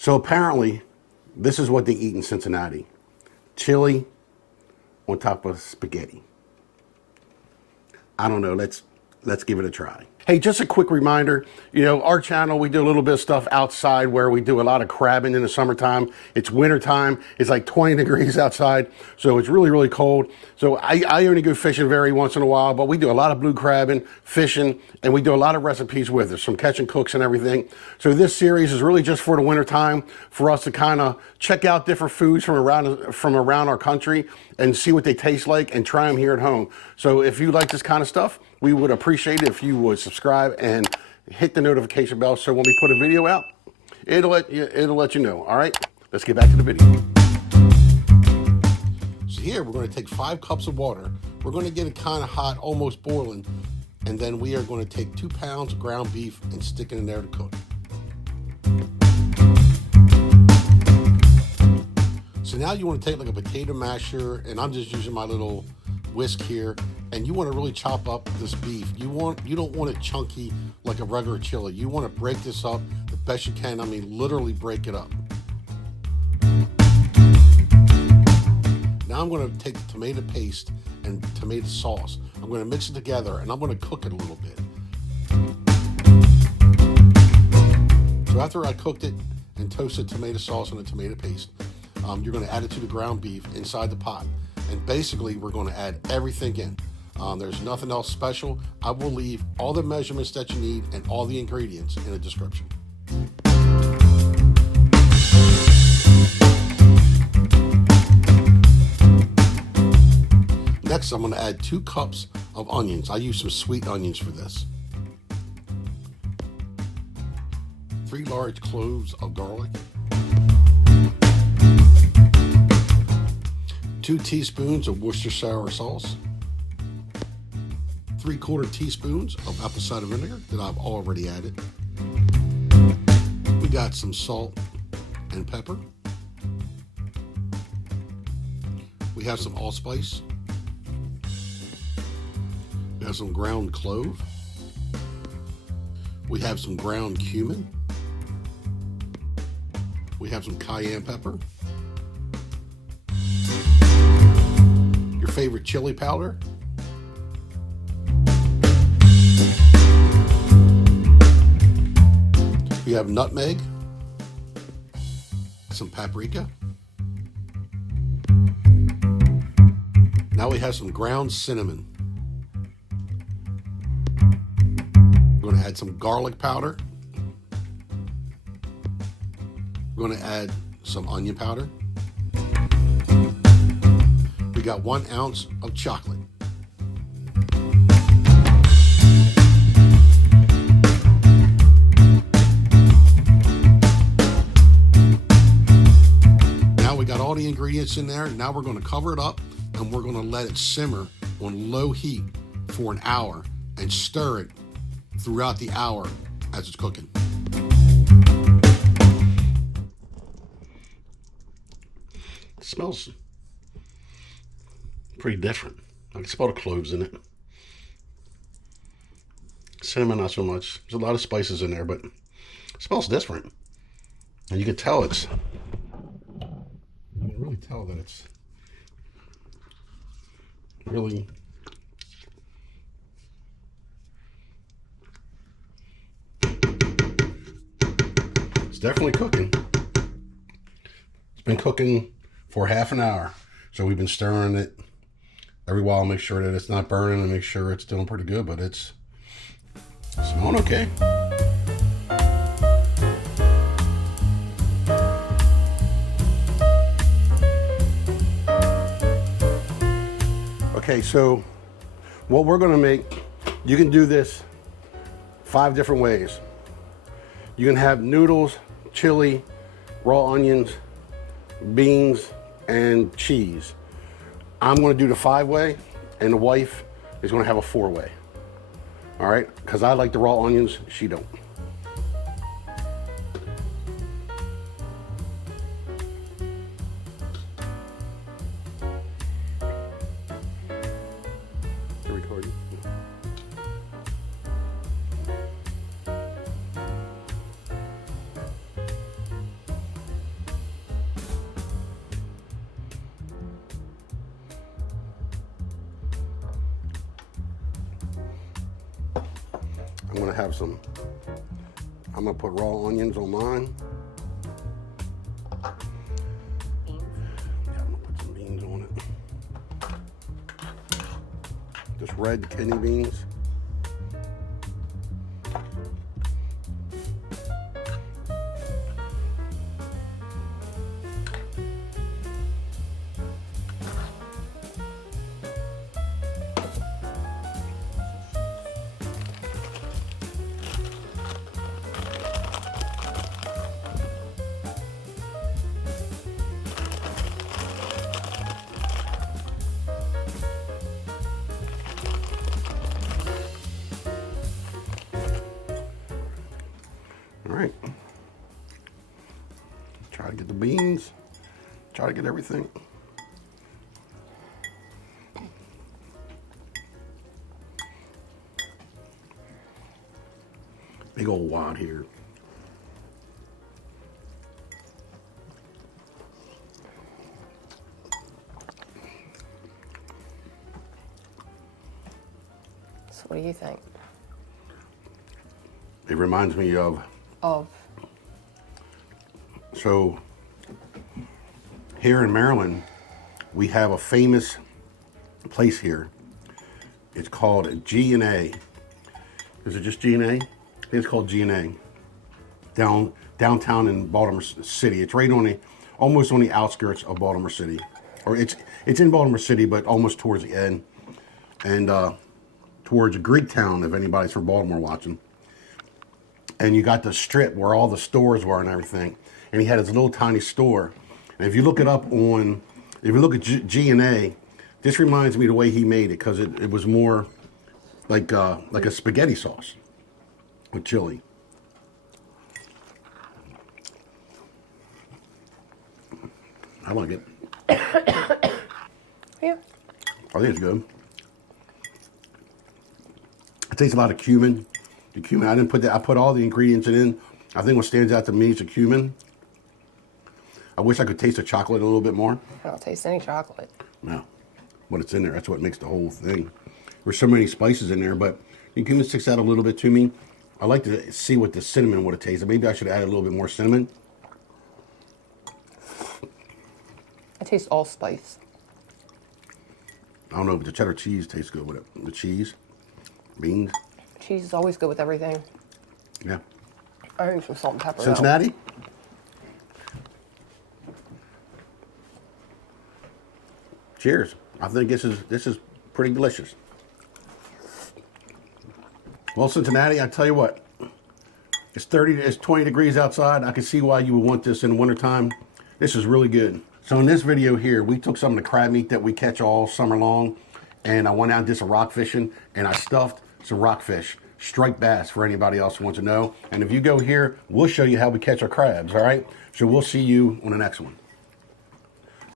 So apparently, this is what they eat in Cincinnati. Chili on top of spaghetti. I don't know, let's give it a try. Hey, just a quick reminder, you know, our channel, we do a little bit of stuff outside where we do a lot of crabbing in the summertime. It's winter time. It's like 20 degrees outside, so it's really, really cold. So I only go fishing very once in a while, but we do a lot of blue crabbing, fishing, and we do a lot of recipes with it, some catch and cooks and everything. So this series is really just for the winter time for us to kind of check out different foods from around our country and see what they taste like and try them here at home. So if you like this kind of stuff, we would appreciate it if you would subscribe and hit the notification bell so when we put a video out, it'll let you know. All right, let's get back to the video. So here we're going to take 5 cups of water. We're going to get it kind of hot, almost boiling, and then we are going to take 2 pounds of ground beef and stick it in there to cook. So now you want to take like a potato masher, and I'm just using my little whisk here, and you want to really chop up this beef. You don't want it chunky like a regular chili. You want to break this up the best you can. I mean, literally break it up. Now I'm going to take the tomato paste and tomato sauce. I'm going to mix it together, and I'm going to cook it a little bit. So after I cooked it and toasted tomato sauce and the tomato paste, you're going to add it to the ground beef inside the pot. And basically, we're going to add everything in. There's nothing else special. I will leave all the measurements that you need and all the ingredients in the description. Next, I'm going to add 2 cups of onions. I use some sweet onions for this. 3 large cloves of garlic. 2 teaspoons of Worcestershire sauce. 3/4 teaspoons of apple cider vinegar that I've already added. We got some salt and pepper. We have some allspice. We have some ground clove. We have some ground cumin. We have some cayenne pepper. Your favorite chili powder. We have nutmeg, some paprika. Now we have some ground cinnamon. We're going to add some garlic powder. We're going to add some onion powder. We got 1 ounce of chocolate. Now we got all the ingredients in there. Now we're going to cover it up and we're going to let it simmer on low heat for an hour and stir it throughout the hour as it's cooking. It smells pretty different. I can smell the cloves in it. Cinnamon, not so much. There's a lot of spices in there, but it smells different. And you can tell you can really tell that it's really definitely cooking. It's been cooking for half an hour. So we've been stirring it every while, make sure that it's not burning and make sure it's doing pretty good, but it's smelling okay. Okay, so what we're gonna make, you can do this 5 different ways. You can have noodles, chili, raw onions, beans, and cheese. I'm going to do the 5-way, and the wife is going to have a 4-way. All right, because I like the raw onions, she don't. You're recording? gonna have some, I'm gonna put raw onions on mine. Beans. Yeah, I'm gonna put some beans on it. Just red kidney beans. All right. Try to get the beans. Try to get everything. Big old wad here. So what do you think? It reminds me of, so here in Maryland, we have a famous place here. It's called G&A. Is it just G&A? I think it's called G&A. Downtown in Baltimore City. It's right on the, almost on the outskirts of Baltimore City. Or it's in Baltimore City, but almost towards the end. And towards Greektown, if anybody's from Baltimore watching. And you got the strip where all the stores were and everything. And he had his little tiny store. And if you look it up on, if you look at G&A, this reminds me of the way he made it, because it was more like a spaghetti sauce with chili. I like it. Yeah. I think it's good. It tastes a lot of cumin. The cumin, I didn't put that, I put all the ingredients in. I think what stands out to me is the cumin. I wish I could taste the chocolate a little bit more. I don't taste any chocolate. No, but it's in there. That's what makes the whole thing. There's so many spices in there, but the cumin sticks out a little bit to me. I like to see what the cinnamon would have tasted. Maybe I should add a little bit more cinnamon. I taste allspice. I don't know, but the cheddar cheese tastes good with it. The cheese, beans. Cheese is always good with everything. Yeah. I need some salt and pepper. Cincinnati? Cheers. I think this is pretty delicious. Well, Cincinnati, I tell you what, it's 20 degrees outside. I can see why you would want this in the wintertime. This is really good. So in this video here, we took some of the crab meat that we catch all summer long, and I went out and did some rock fishing, and I stuffed some rockfish, striped bass for anybody else who wants to know. And if you go here, we'll show you how we catch our crabs, all right? So we'll see you on the next one.